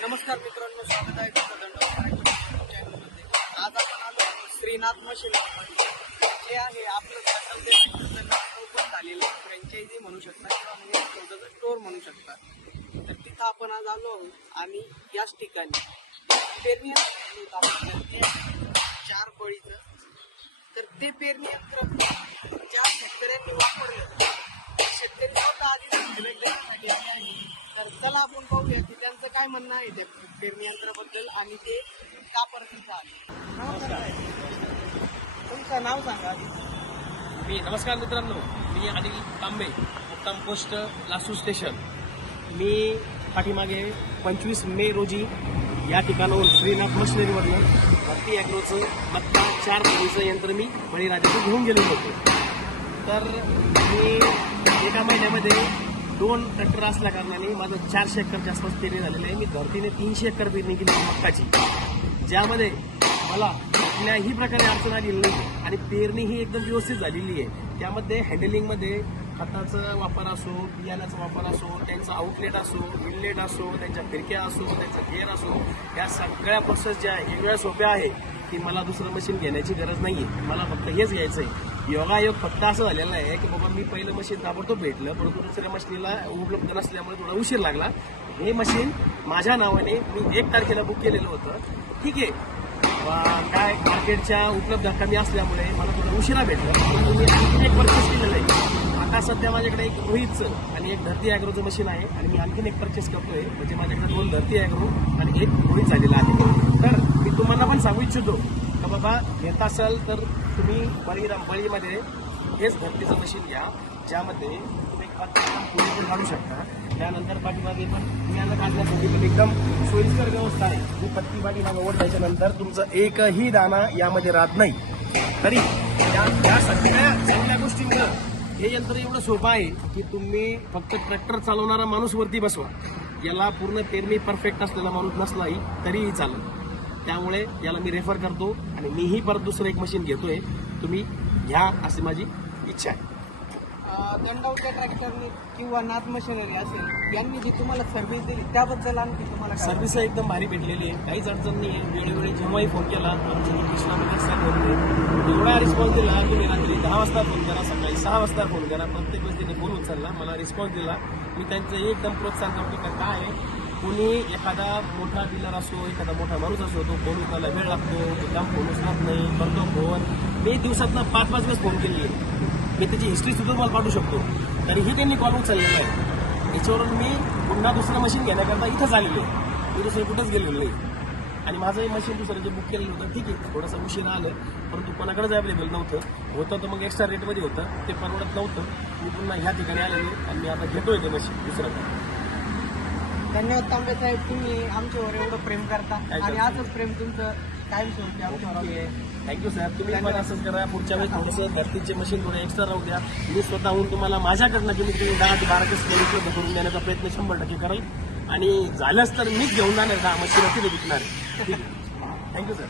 नमस्कार मित्रांनो स्वागत आहे तुमचं दंड चॅनलमध्ये. आज आपण आलो श्रीनाथ मशीन जे आहे आपलं चॅनल ओपन झालेलं फ्रँचायझी म्हणू शकता किंवा म्हणजे स्वतःचं स्टोअर म्हणू शकता. तर तिथं आपण आज आलो आहोत आणि याच ठिकाणी पेरणी यंत्र आपण चार बळीचं. तर ते पेरणी यंत्र ज्या शेतकऱ्यांनी वापरलं शेतकरी स्वतः आधी आहे. तर चला आपण पाहूया की त्यांचं काय म्हणणं आहे त्या पेरणी यंत्राबद्दल आणि ते का परत इथं आले नमस्कार. तुमचं नाव सांगा. मी नमस्कार मित्रांनो मी अनिल तांबे मुक्काम पोस्ट लासू स्टेशन मी पाठीमागे पंचवीस मे रोजी या ठिकाणाहून श्रीनाथ मशिनरीवरनं भारती ॲग्रोचं मत्ता चार बळीचं यंत्र मी बळीराजाचं घेऊन गेलेलो होतो तर मी एका महिन्यामध्ये दोन ट्रॅक्टर असल्या कारणाने माझं चारशे एकरच्या आसपास पेरणी झालेलं आहे. मी धरतीने तीनशे एकर पेरणी केली आहे मक्काची. ज्यामध्ये मला कुठल्याही प्रकारे अडचण आलेली नाही आणि पेरणी ही एकदम व्यवस्थित झालेली आहे. त्यामध्ये हँडलिंगमध्ये खताचा वापर असो बियाण्याचा वापर असो त्यांचं आउटलेट असो इनलेट असो त्यांच्या फिरक्या असो त्यांचा गेअर असो या सगळ्या प्रोसेस ज्या आहे एवढ्या सोप्या आहे की मला दुसरं मशीन घेण्याची गरज नाही आहे मला फक्त हेच घ्यायचं आहे योगायोग फक्त असं झालेलं आहे की बाबा मी पहिलं मशीन ताबडतोब भेटलं परंतु दुसऱ्या मशीनला उपलब्ध नसल्यामुळे थोडा उशीर लागला. हे मशीन माझ्या नावाने मी एक तारखेला बुक केलेलं होतं. ठीक आहे. काय मार्केटच्या उपलब्ध कमी असल्यामुळे मला थोडं उशिरा भेटलं. पण मी आणखी एक परचेस केलेलं आहे. आता सध्या माझ्याकडे एक रोहितचं आणि एक धरती ॲग्रोचं मशीन आहे आणि मी आणखीन एक परचेस करतोय. म्हणजे माझ्याकडे दोन धरती ॲग्रो आणि एक रोहित झालेला आहे. तर मी तुम्हाला पण सांगू इच्छितो का बाबा घेत असाल तर तुम्ही बळी बळीमध्ये हेच भरतीचं मशीन घ्या ज्यामध्ये तुम्ही खत पुढे पण काढू शकता. त्यानंतर पाठीमागे पण बियाणं काढण्यासाठी पण एकदम सोयीस्कर व्यवस्था आहे तुम्ही पत्ती पाठीमागे ओढल्याच्या नंतर तुमचं एकही दाना यामध्ये राहत नाही. तरी या या सगळ्या सगळ्या गोष्टींमुळं हे यंत्र एवढं सोपं आहे की तुम्ही फक्त ट्रॅक्टर चालवणारा माणूस वरती बसवा. याला पूर्ण पेरणी परफेक्ट असलेला माणूस नसलाही तरीही चालेल. त्यामुळे याला मी रेफर करतो आणि मीही परत दुसरं एक मशीन घेतोय. तुम्ही घ्या अशी माझी इच्छा आहे. दंडवच्या ट्रॅक्टरने किंवा नाथ मशिनरी असेल यांनी जी तुम्हाला सर्व्हिस दिली त्याबद्दल आणखी तुम्हाला सर्व्हिस एकदम भारी भेटलेली आहे. काहीच अडचण नाही आहे वेळोवेळी जेव्हाही फोन केला कृष्णा होते एवढा रिस्पॉन्स दिला तुम्ही रात्री दहा वाजता फोन करा सकाळी सहा वाजता फोन करा. प्रत्येक वेळेस त्यांनी फोन उचलला मला रिस्पॉन्स दिला. मी त्यांचं एकदम प्रोत्साहन करतो का काय आहे? कोणी एखादा मोठा डीलर असो एखादा मोठा माणूस असो तो फोन उचलायला वेळ लागतो एकदम फोन उचलत नाही करतो फोन मी दिवसातनं पाच पाच वेळेस फोन केली आहे मी त्याची हिस्ट्री सुद्धा मला पाठवू शकतो. तरीही त्यांनी कॉल उचललेला आहे. याच्यावरून मी पुन्हा दुसरं मशीन घेण्याकरता इथंच आलेलो आहे. मी दुसरं कुठंच गेलेलो नाही. आणि माझं हे मशीन दुसरं जे बुक केलेलं होतं ठीक आहे थोडंसं उशीर आलं परंतु कोणाकडेच अवेलेबल नव्हतं. होतं तर मग एक्स्ट्रा रेटमध्ये होतं ते परवडत नव्हतं. मी पुन्हा ह्या ठिकाणी आलेलो आणि मी आता घेतोय ते मशीन दुसरं. धन्यवाद तांबे साहेब तुम्ही आमच्यावर एवढं प्रेम करता आणि? असंच प्रेम तुमचं कायम स्वरूपी आमच्यावर दे. थँक्यू सर तुम्ही पण असंच करा. पुढच्या वेळेस थोडंसं धरतीचे मशीन थोडं एक्स्ट्रा राहू द्या. मी स्वतःहून तुम्हाला माझ्याकडनं कमीत कमी दहा ते बारा स्केल उपलब्ध करून देण्याचा प्रयत्न शंभर टक्के करेल. आणि झालंच तर मीच घेऊन जाणार दहा मशीन तिथे विकणार थँक्यू सर